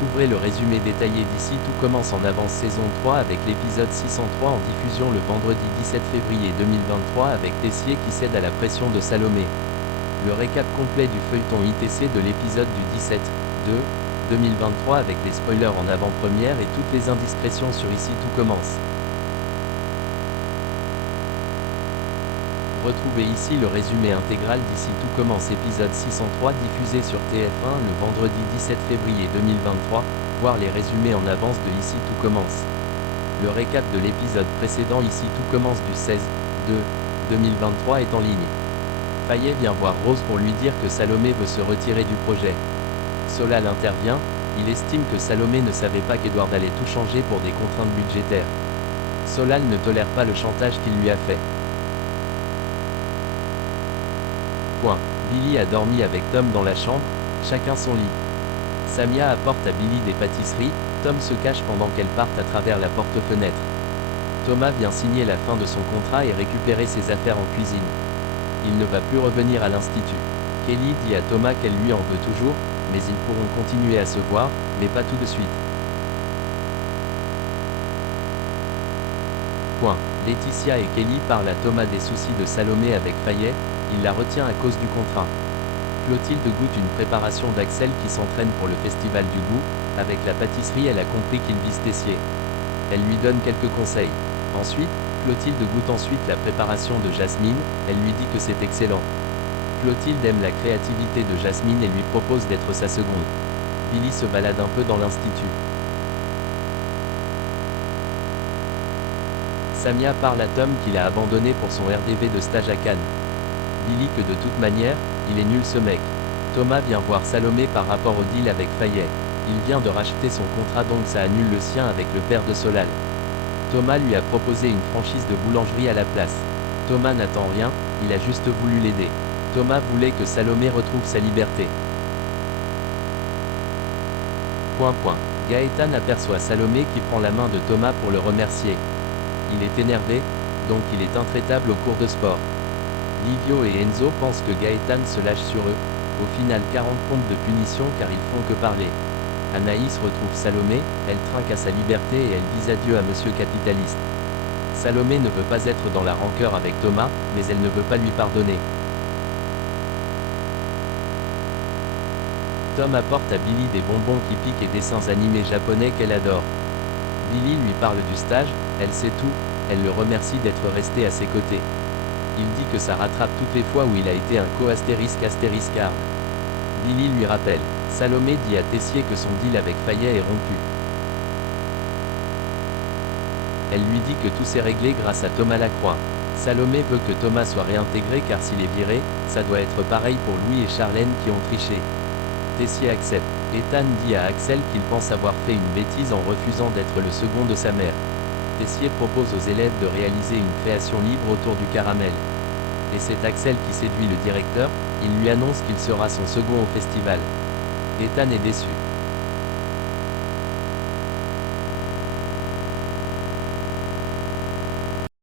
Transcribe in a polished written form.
Découvrez le résumé détaillé d'ici tout commence en avance saison 3 avec l'épisode 603 en diffusion le vendredi 17 février 2023 avec Tessier qui cède à la pression de Salomé. Le récap complet du feuilleton ITC de l'épisode du 17/2/2023 avec les spoilers en avant-première et toutes les indiscrétions sur Ici tout commence. Retrouvez ici le résumé intégral d'Ici tout commence épisode 603 diffusé sur TF1 le vendredi 17 février 2023, voir les résumés en avance de Ici tout commence. Le récap de l'épisode précédent Ici tout commence du 16/2/2023 est en ligne. Fayet vient voir Rose pour lui dire que Salomé veut se retirer du projet. Solal intervient, il estime que Salomé ne savait pas qu'Edward allait tout changer pour des contraintes budgétaires. Solal ne tolère pas le chantage qu'il lui a fait. Billy a dormi avec Tom dans la chambre, chacun son lit. Samia apporte à Billy des pâtisseries, Tom se cache pendant qu'elle part à travers la porte-fenêtre. Thomas vient signer la fin de son contrat et récupérer ses affaires en cuisine. Il ne va plus revenir à l'institut. Kelly dit à Thomas qu'elle lui en veut toujours, mais ils pourront continuer à se voir, mais pas tout de suite. Laetitia et Kelly parlent à Thomas des soucis de Salomé avec Fayet, il la retient à cause du contrat. Clotilde goûte une préparation d'Axel qui s'entraîne pour le festival du goût, avec la pâtisserie elle a compris qu'il vise Tessier. Elle lui donne quelques conseils. Ensuite, Clotilde goûte ensuite la préparation de Jasmine, elle lui dit que c'est excellent. Clotilde aime la créativité de Jasmine et lui propose d'être sa seconde. Billy se balade un peu dans l'institut. Samia parle à Tom qu'il a abandonné pour son RDV de stage à Cannes. Billy que de toute manière, il est nul ce mec. Thomas vient voir Salomé par rapport au deal avec Fayet. Il vient de racheter son contrat donc ça annule le sien avec le père de Solal. Thomas lui a proposé une franchise de boulangerie à la place. Thomas n'attend rien, il a juste voulu l'aider. Thomas voulait que Salomé retrouve sa liberté. Gaëtan aperçoit Salomé qui prend la main de Thomas pour le remercier. Il est énervé, donc il est intraitable au cours de sport. Livio et Enzo pensent que Gaëtan se lâche sur eux. Au final 40 points de punition car ils font que parler. Anaïs retrouve Salomé, elle trinque à sa liberté et elle dise adieu à Monsieur Capitaliste. Salomé ne veut pas être dans la rancœur avec Thomas, mais elle ne veut pas lui pardonner. Tom apporte à Billy des bonbons qui piquent et dessins animés japonais qu'elle adore. Billy lui parle du stage, elle sait tout, elle le remercie d'être resté à ses côtés. Il dit que ça rattrape toutes les fois où il a été un co-*****. Billy lui rappelle. Salomé dit à Tessier que son deal avec Fayet est rompu. Elle lui dit que tout s'est réglé grâce à Thomas Lacroix. Salomé veut que Thomas soit réintégré car s'il est viré, ça doit être pareil pour Louis et Charlène qui ont triché. Tessier accepte. Ethan dit à Axel qu'il pense avoir fait une bêtise en refusant d'être le second de sa mère. Tessier propose aux élèves de réaliser une création libre autour du caramel. Et c'est Axel qui séduit le directeur, il lui annonce qu'il sera son second au festival. Ethan est déçu.